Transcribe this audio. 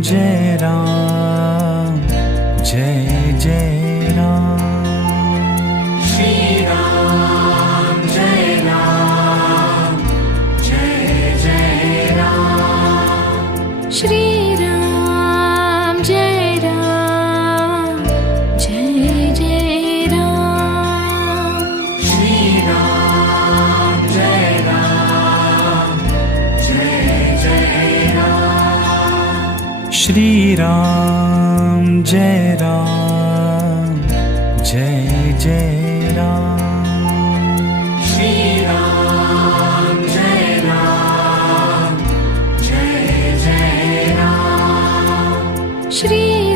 Jai Ram Jai Jai Ram. Shri Ram Jai Ram Jai Jai Ram. Shri Ram Jai Ram Jai Jai Ram. Shri Ram Jai Ram Jai Jai Ram. Shri Ram Jai Ram Jai Jai Ram. Shri Ram Jai Ram Jai Jai Ram. Shri